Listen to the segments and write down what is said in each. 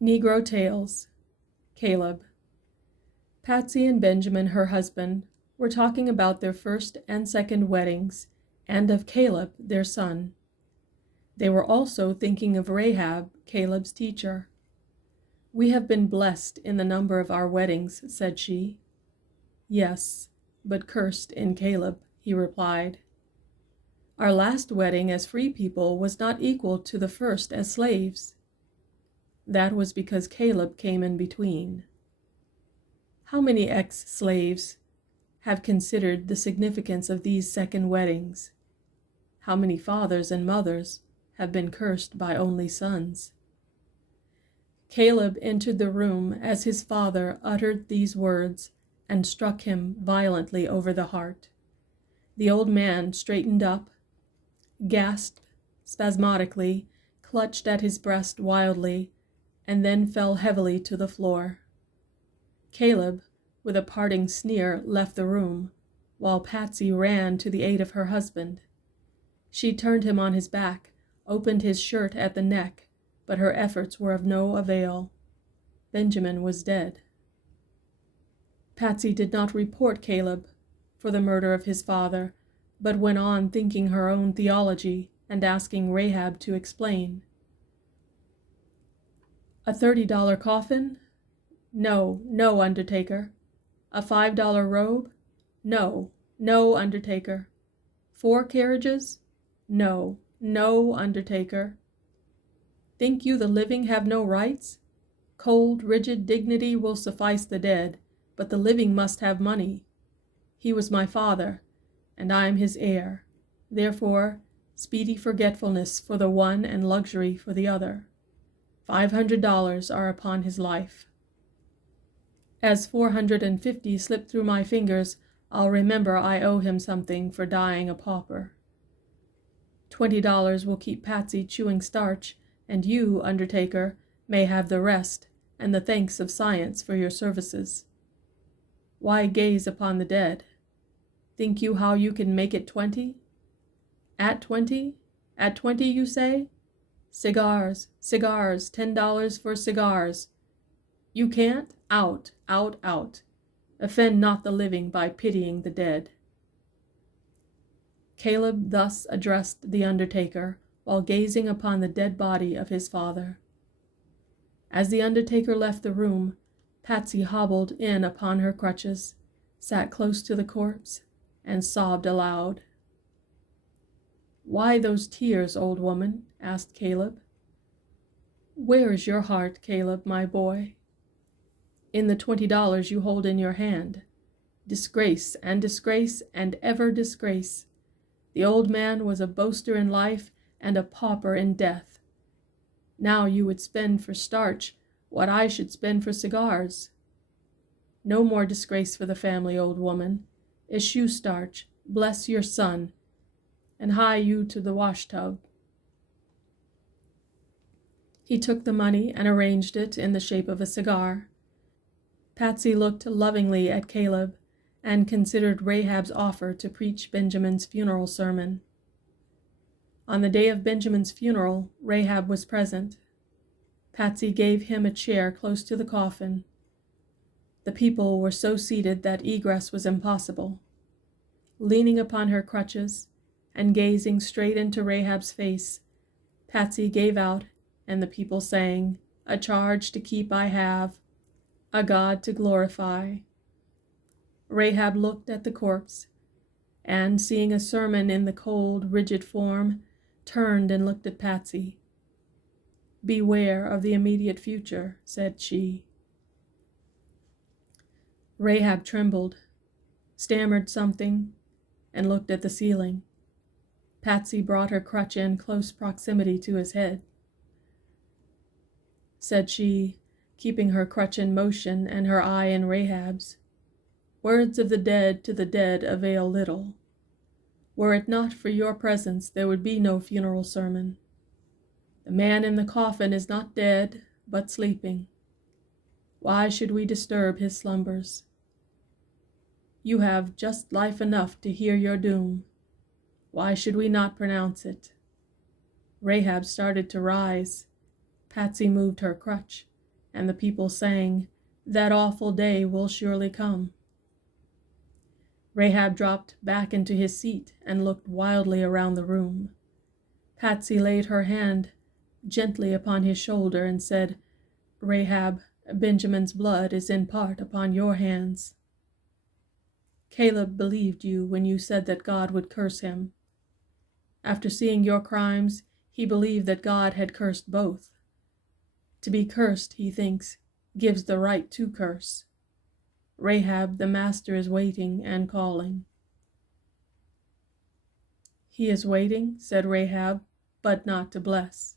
Negro Tales. Caleb. Patsy and Benjamin, her husband, were talking about their first and second weddings, and of Caleb, their son. They were also thinking of Rahab, Caleb's teacher. "We have been blessed in the number of our weddings," said she. "Yes, but cursed in Caleb," he replied. "Our last wedding as free people was not equal to the first as slaves." "That was because Caleb came in between." How many ex-slaves have considered the significance of these second weddings? How many fathers and mothers have been cursed by only sons? Caleb entered the room as his father uttered these words and struck him violently over the heart. The old man straightened up, gasped spasmodically, clutched at his breast wildly, and then fell heavily to the floor. Caleb, with a parting sneer, left the room, while Patsy ran to the aid of her husband. She turned him on his back, opened his shirt at the neck, but her efforts were of no avail. Benjamin was dead. Patsy did not report Caleb for the murder of his father, but went on thinking her own theology and asking Rahab to explain. "A $30 coffin? No, no, undertaker. A $5 robe? No, no, undertaker. 4 carriages? No, no, undertaker. Think you the living have no rights? Cold, rigid dignity will suffice the dead, but the living must have money. He was my father, and I am his heir. Therefore, speedy forgetfulness for the one and luxury for the other. $500 are upon his life. As 450 slip through my fingers, I'll remember I owe him something for dying a pauper. $20 will keep Patsy chewing starch, and you, undertaker, may have the rest and the thanks of science for your services. Why gaze upon the dead? Think you how you can make it 20? At 20? At 20, you say? Cigars, cigars, $10 for cigars. You can't? Out, out, out. Offend not the living by pitying the dead." Caleb thus addressed the undertaker while gazing upon the dead body of his father. As the undertaker left the room, Patsy hobbled in upon her crutches, sat close to the corpse, and sobbed aloud. "Why those tears, old woman?" asked Caleb. "Where is your heart, Caleb, my boy?" "In the $20 you hold in your hand. Disgrace and disgrace and ever disgrace. The old man was a boaster in life and a pauper in death. Now you would spend for starch what I should spend for cigars. No more disgrace for the family, old woman. Eschew starch, bless your son, and hie you to the wash-tub." He took the money and arranged it in the shape of a cigar. Patsy looked lovingly at Caleb and considered Rahab's offer to preach Benjamin's funeral sermon. On the day of Benjamin's funeral, Rahab was present. Patsy gave him a chair close to the coffin. The people were so seated that egress was impossible. Leaning upon her crutches and gazing straight into Rahab's face, Patsy gave out, and the people sang, "A charge to keep I have, a God to glorify." Rahab looked at the corpse, and, seeing a sermon in the cold, rigid form, turned and looked at Patsy. "Beware of the immediate future," said she. Rahab trembled, stammered something, and looked at the ceiling. Patsy brought her crutch in close proximity to his head. Said she, keeping her crutch in motion and her eye in Rahab's, "Words of the dead to the dead avail little. Were it not for your presence, there would be no funeral sermon. The man in the coffin is not dead, but sleeping. Why should we disturb his slumbers? You have just life enough to hear your doom. Why should we not pronounce it?" Rahab started to rise. Patsy moved her crutch. and the people sang, "That awful day will surely come." Rahab dropped back into his seat and looked wildly around the room. Patsy laid her hand gently upon his shoulder and said, "Rahab, Benjamin's blood is in part upon your hands. Caleb believed you when you said that God would curse him. After seeing your crimes, he believed that God had cursed both. To be cursed, he thinks, gives the right to curse. Rahab, the master is waiting and calling." "He is waiting," said Rahab, "but not to bless."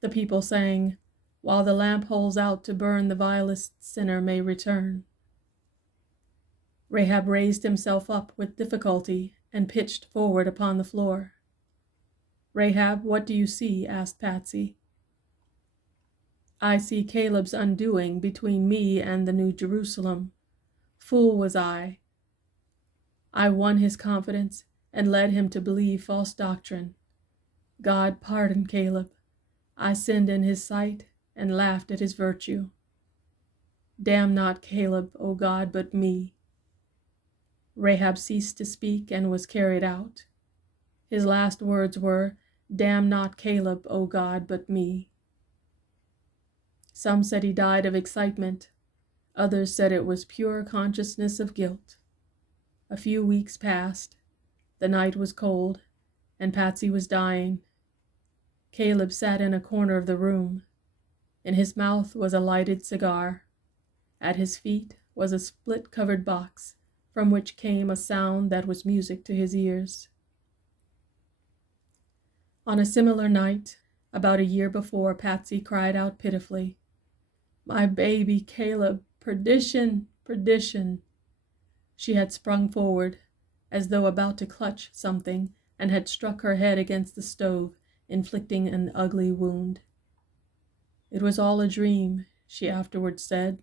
The people sang, "While the lamp holds out to burn, the vilest sinner may return." Rahab raised himself up with difficulty and pitched forward upon the floor. "Rahab, what do you see?" asked Patsy. "I see Caleb's undoing between me and the New Jerusalem. Fool was I. I won his confidence and led him to believe false doctrine. God pardon Caleb. I sinned in his sight and laughed at his virtue. Damn not Caleb, O God, but me." Rahab ceased to speak and was carried out. His last words were, "Damn not Caleb, O God, but me." Some said he died of excitement. Others said it was pure consciousness of guilt. A few weeks passed. The night was cold, and Patsy was dying. Caleb sat in a corner of the room. In his mouth was a lighted cigar. At his feet was a split-covered box, from which came a sound that was music to his ears. On a similar night, about a year before, Patsy cried out pitifully, "My baby Caleb, perdition, perdition." She had sprung forward, as though about to clutch something, and had struck her head against the stove, inflicting an ugly wound. "It was all a dream," she afterwards said.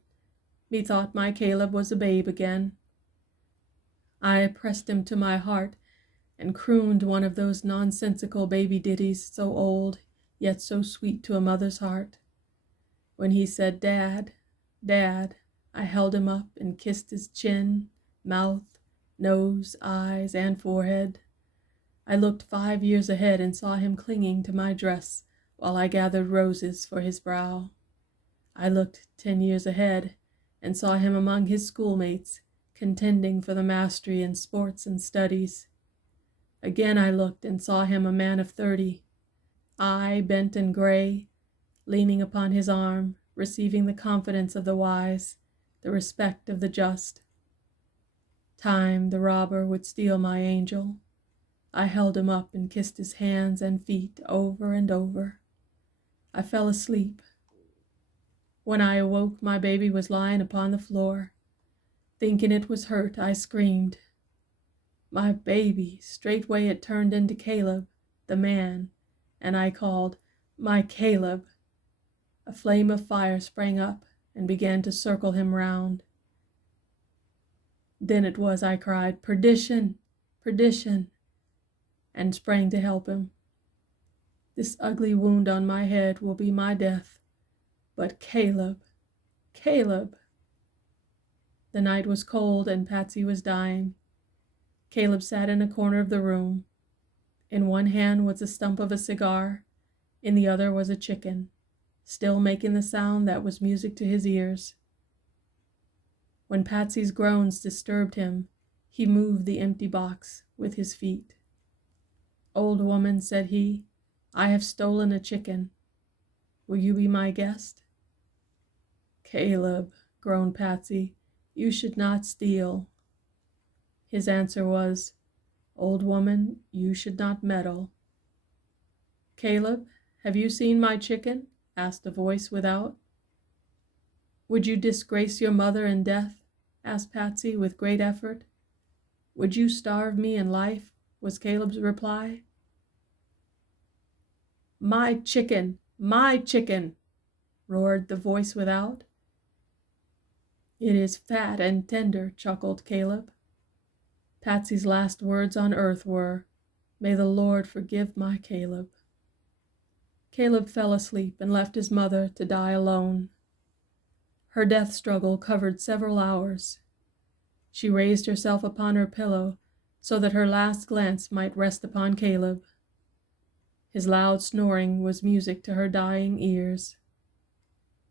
"Methought my Caleb was a babe again." I pressed him to my heart and crooned one of those nonsensical baby ditties, so old, yet so sweet to a mother's heart. When he said, "Dad, Dad," I held him up and kissed his chin, mouth, nose, eyes, and forehead. I looked 5 years ahead and saw him clinging to my dress while I gathered roses for his brow. I looked 10 years ahead and saw him among his schoolmates, contending for the mastery in sports and studies. Again I looked and saw him a man of 30, I bent and gray, leaning upon his arm, receiving the confidence of the wise, the respect of the just. Time, the robber, would steal my angel. I held him up and kissed his hands and feet over and over. I fell asleep. When I awoke, my baby was lying upon the floor. Thinking it was hurt, I screamed. My baby! Straightway it turned into Caleb, the man, and I called, "My Caleb!" A flame of fire sprang up and began to circle him round. Then it was I cried, "Perdition! Perdition!" and sprang to help him. This ugly wound on my head will be my death. But Caleb! Caleb! The night was cold and Patsy was dying. Caleb sat in a corner of the room. In one hand was the stump of a cigar, in the other was a chicken, still making the sound that was music to his ears. When Patsy's groans disturbed him, he moved the empty box with his feet. "Old woman," said he, "I have stolen a chicken. Will you be my guest?" "Caleb," groaned Patsy, "you should not steal." His answer was, "Old woman, you should not meddle." "Caleb, have you seen my chicken?" asked a voice without. "Would you disgrace your mother in death?" asked Patsy with great effort. "Would you starve me in life?" was Caleb's reply. "My chicken! My chicken!" roared the voice without. "It is fat and tender," chuckled Caleb. Patsy's last words on earth were, "May the Lord forgive my Caleb." Caleb fell asleep and left his mother to die alone. Her death struggle covered several hours. She raised herself upon her pillow so that her last glance might rest upon Caleb. His loud snoring was music to her dying ears.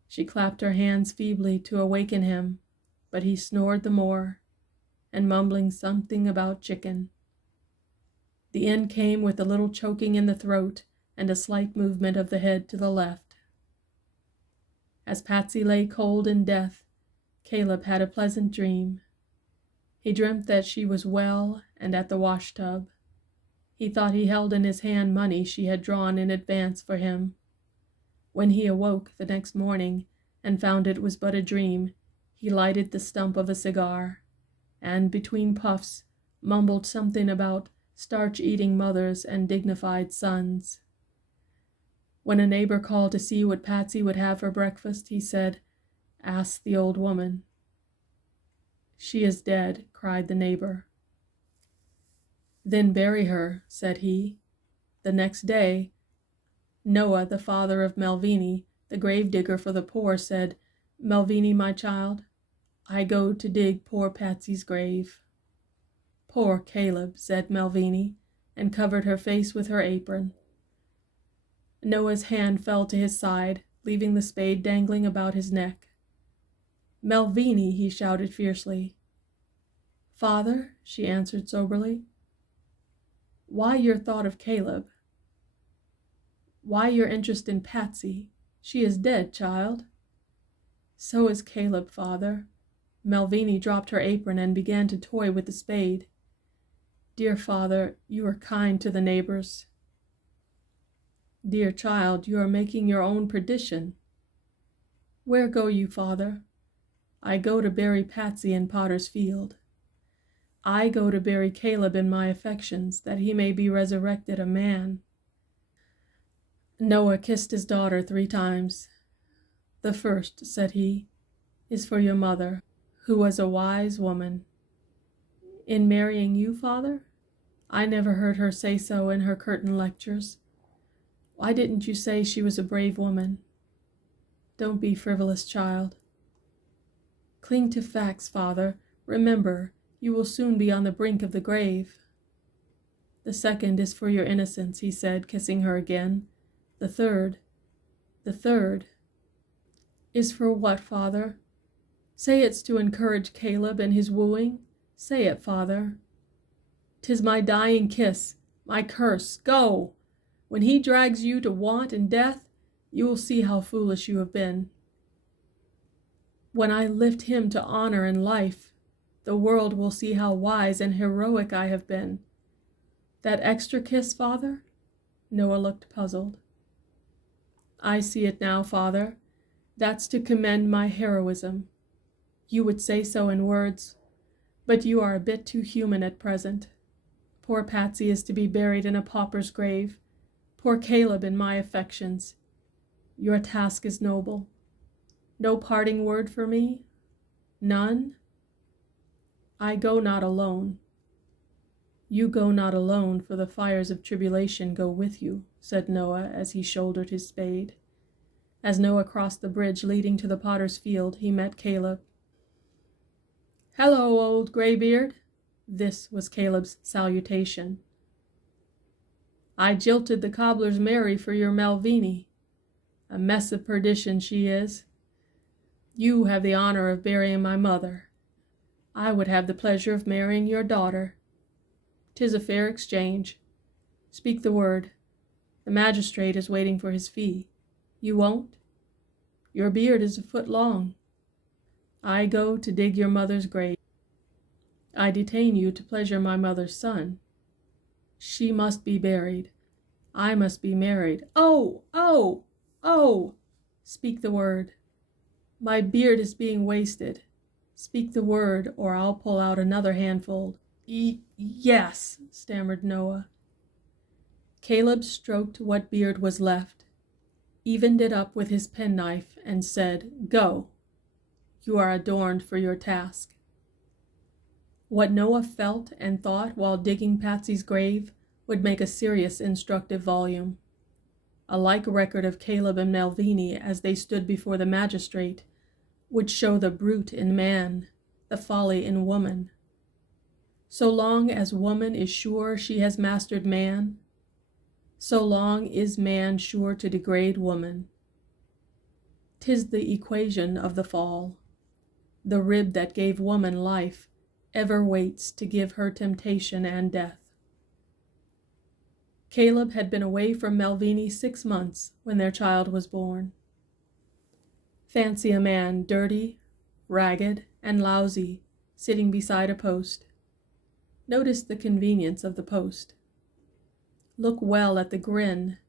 She clapped her hands feebly to awaken him, but he snored the more, and mumbling something about chicken. The end came with a little choking in the throat and a slight movement of the head to the left. As Patsy lay cold in death, Caleb had a pleasant dream. He dreamt that she was well and at the washtub. He thought he held in his hand money she had drawn in advance for him. When he awoke the next morning and found it was but a dream, he lighted the stump of a cigar, and between puffs mumbled something about starch-eating mothers and dignified sons. When a neighbor called to see what Patsy would have for breakfast, he said, "Ask the old woman." "She is dead," cried the neighbor. "Then bury her," said he. The next day, Noah, the father of Malvini, the gravedigger for the poor, said, "Malvini, my child, I go to dig poor Patsy's grave." "Poor Caleb," said Malvini, and covered her face with her apron. Noah's hand fell to his side, leaving the spade dangling about his neck. "Malvini," he shouted fiercely. "Father," she answered soberly. "Why your thought of Caleb? Why your interest in Patsy? She is dead, child." "So is Caleb, father." Malvini dropped her apron and began to toy with the spade. "Dear father, you are kind to the neighbors." "Dear child, you are making your own perdition." "Where go you, father?" "I go to bury Patsy in Potter's Field." "I go to bury Caleb in my affections, that he may be resurrected a man." Noah kissed his daughter 3 times. "The first," said he, "is for your mother, who was a wise woman." "In marrying you, father? I never heard her say so in her curtain lectures. Why didn't you say she was a brave woman?" "Don't be frivolous, child." "Cling to facts, father. Remember, you will soon be on the brink of the grave." "The second is for your innocence," he said, kissing her again. The third is for what, father? Say it's to encourage Caleb in his wooing. Say it, father." "'Tis my dying kiss, my curse. Go! When he drags you to want and death, you will see how foolish you have been." "When I lift him to honor and life, the world will see how wise and heroic I have been. That extra kiss, father?" Noah looked puzzled. "I see it now, father. That's to commend my heroism. You would say so in words, but you are a bit too human at present. Poor Patsy is to be buried in a pauper's grave. Poor Caleb in my affections. Your task is noble. No parting word for me? None? I go not alone." "You go not alone, for the fires of tribulation go with you," said Noah as he shouldered his spade. As Noah crossed the bridge leading to the Potter's Field, he met Caleb. "Hello, old graybeard." This was Caleb's salutation. "I jilted the cobbler's Mary for your Malvini. A mess of perdition she is. You have the honor of burying my mother. I would have the pleasure of marrying your daughter. 'Tis a fair exchange. Speak the word. The magistrate is waiting for his fee. You won't? Your beard is a foot long. I go to dig your mother's grave. I detain you to pleasure my mother's son. She must be buried. I must be married. Oh, oh, oh! Speak the word. My beard is being wasted. Speak the word, or I'll pull out another handful." Yes, stammered Noah. Caleb stroked what beard was left, evened it up with his penknife, and said, "Go. You are adorned for your task." What Noah felt and thought while digging Patsy's grave would make a serious instructive volume. A like record of Caleb and Malvini as they stood before the magistrate would show the brute in man, the folly in woman. So long as woman is sure she has mastered man, so long is man sure to degrade woman. 'Tis the equation of the fall. The rib that gave woman life ever waits to give her temptation and death. Caleb had been away from Malvini 6 months when their child was born. Fancy a man dirty, ragged, and lousy sitting beside a post. Notice the convenience of the post. Look well at the grin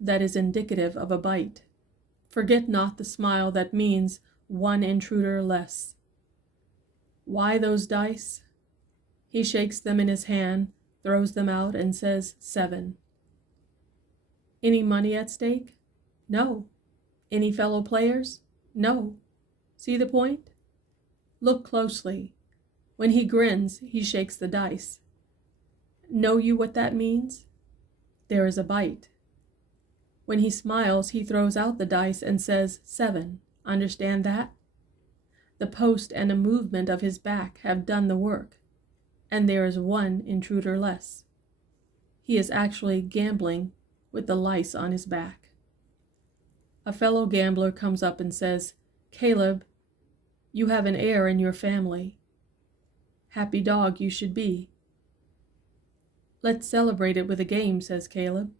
that is indicative of a bite. Forget not the smile that means 1 intruder less. Why those dice? He shakes them in his hand, throws them out, and says 7. Any money at stake? No. Any fellow players? No. See the point? Look closely. When he grins, he shakes the dice. Know you what that means? There is a bite. When he smiles, he throws out the dice and says 7. Understand that? The post and a movement of his back have done the work, and there is 1 intruder less. He is actually gambling with the lice on his back. A fellow gambler comes up and says, Caleb, you have an heir in your family. Happy dog you should be. Let's celebrate it with a game, says Caleb.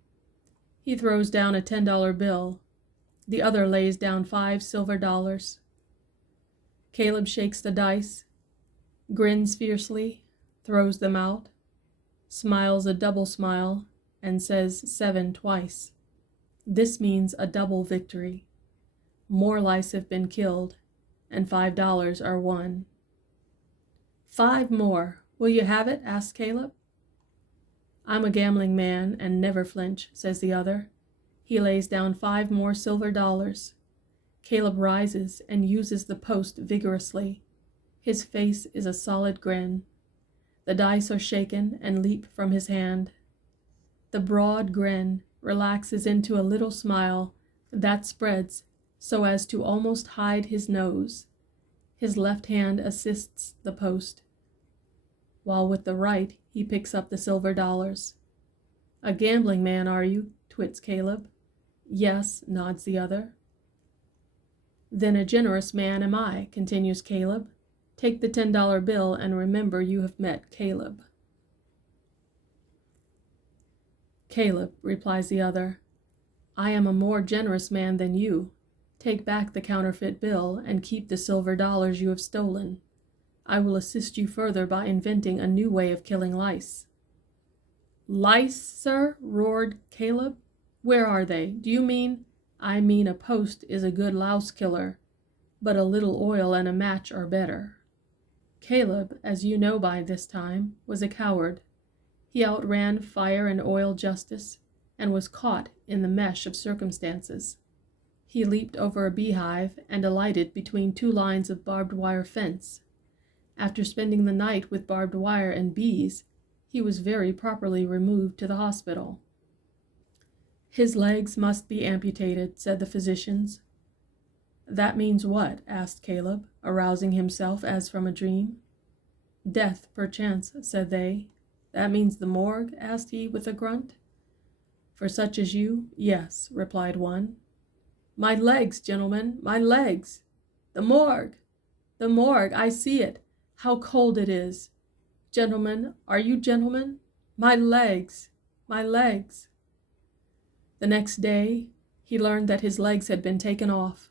He throws down a $10 bill. The other lays down 5 silver dollars. Caleb shakes the dice, grins fiercely, throws them out, smiles a double smile, and says 7 twice. This means a double victory. More lice have been killed, and $5 are won. 5 more. Will you have it? Asked Caleb. I'm a gambling man and never flinch, says the other. He lays down 5 more silver dollars. Caleb rises and uses the post vigorously. His face is a solid grin. The dice are shaken and leap from his hand. The broad grin relaxes into a little smile that spreads so as to almost hide his nose. His left hand assists the post, while with the right he picks up the silver dollars. A gambling man, are you? Twits Caleb. Yes, nods the other. Then a generous man am I, continues Caleb. Take the $10 bill and remember you have met Caleb. Caleb, replies the other, I am a more generous man than you. Take back the counterfeit bill and keep the silver dollars you have stolen. I will assist you further by inventing a new way of killing lice. Lice, sir? Roared Caleb. Where are they? Do you mean? I mean a post is a good louse killer, but a little oil and a match are better. Caleb, as you know by this time, was a coward. He outran fire and oil justice, and was caught in the mesh of circumstances. He leaped over a beehive and alighted between 2 lines of barbed wire fence. After spending the night with barbed wire and bees, he was very properly removed to the hospital. His legs must be amputated, said the physicians. That means what? Asked Caleb, arousing himself as from a dream. Death, perchance, said they. That means the morgue? Asked he with a grunt. For such as you, yes, replied one. My legs, gentlemen, my legs! The morgue! The morgue, I see it. How cold it is. Gentlemen, are you gentlemen? My legs, my legs. The next day, he learned that his legs had been taken off.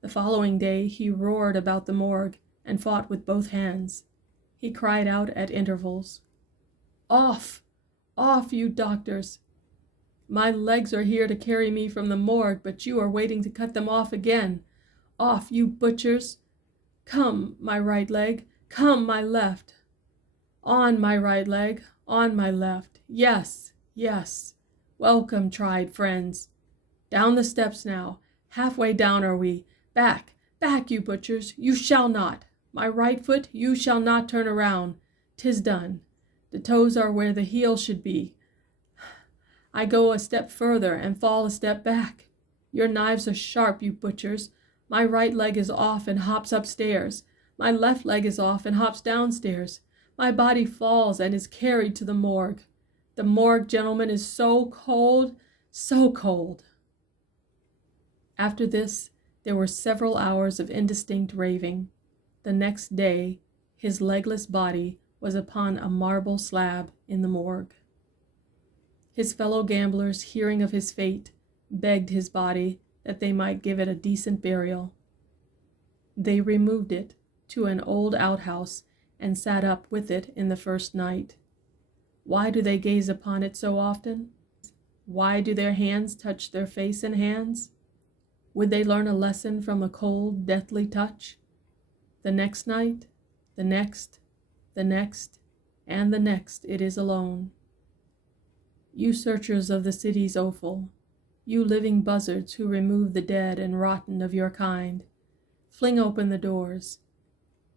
The following day, he roared about the morgue and fought with both hands. He cried out at intervals, Off! Off, you doctors! My legs are here to carry me from the morgue, but you are waiting to cut them off again. Off, you butchers! Come, my right leg, come, my left. On my right leg, on my left. Yes, yes. Welcome, tried friends. Down the steps now. Halfway down are we. Back, back, you butchers. You shall not. My right foot, you shall not turn around. 'Tis done. The toes are where the heel should be. I go a step further and fall a step back. Your knives are sharp, you butchers. My right leg is off and hops upstairs. My left leg is off and hops downstairs. My body falls and is carried to the morgue. The morgue, gentlemen, is so cold, so cold." After this, there were several hours of indistinct raving. The next day, his legless body was upon a marble slab in the morgue. His fellow gamblers, hearing of his fate, begged his body that they might give it a decent burial. They removed it to an old outhouse and sat up with it in the first night. Why do they gaze upon it so often? Why do their hands touch their face and hands? Would they learn a lesson from a cold, deathly touch? The next night, the next, and the next, it is alone. You searchers of the city's offal, you living buzzards who remove the dead and rotten of your kind, fling open the doors.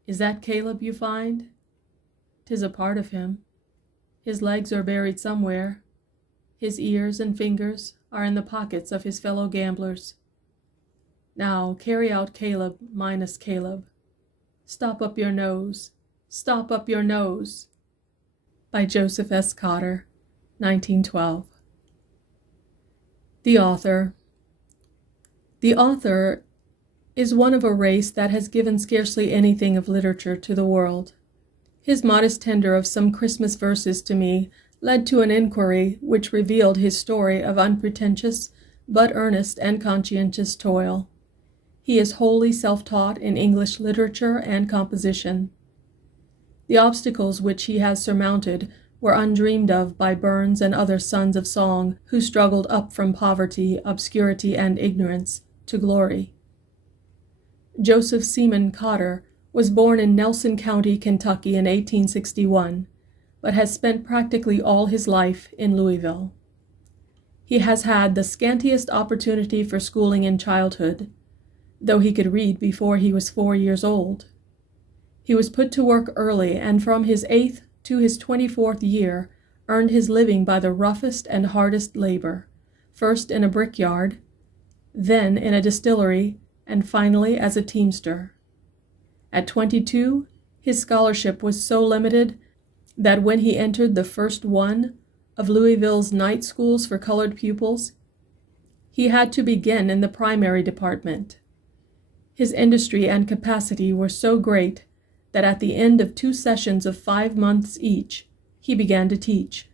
Is that Caleb you find? 'Tis a part of him. His legs are buried somewhere. His ears and fingers are in the pockets of his fellow gamblers. Now carry out Caleb minus Caleb. Stop up your nose. Stop up your nose. By Joseph S. Cotter, 1912. The author. The author is one of a race that has given scarcely anything of literature to the world. His modest tender of some Christmas verses to me led to an inquiry which revealed his story of unpretentious but earnest and conscientious toil. He is wholly self-taught in English literature and composition. The obstacles which he has surmounted were undreamed of by Burns and other sons of song who struggled up from poverty, obscurity, and ignorance to glory. Joseph Seamon Cotter was born in Nelson County, Kentucky in 1861, but has spent practically all his life in Louisville. He has had the scantiest opportunity for schooling in childhood, though he could read before he was 4 years old. He was put to work early, and from his 8th to his 24th year earned his living by the roughest and hardest labor, first in a brickyard, then in a distillery, and finally as a teamster. At 22, his scholarship was so limited that when he entered the first one of Louisville's night schools for colored pupils, he had to begin in the primary department. His industry and capacity were so great that at the end of 2 sessions of 5 months each, he began to teach.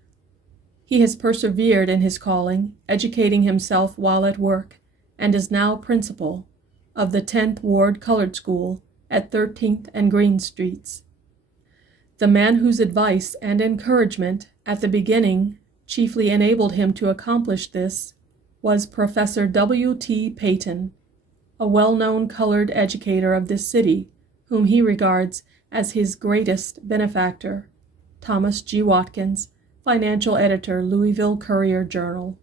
He has persevered in his calling, educating himself while at work, and is now principal of the 10th Ward Colored School at 13th and Green Streets. The man whose advice and encouragement at the beginning chiefly enabled him to accomplish this was Professor W.T. Peyton, a well-known colored educator of this city, whom he regards as his greatest benefactor, Thomas G. Watkins, financial editor, Louisville Courier-Journal.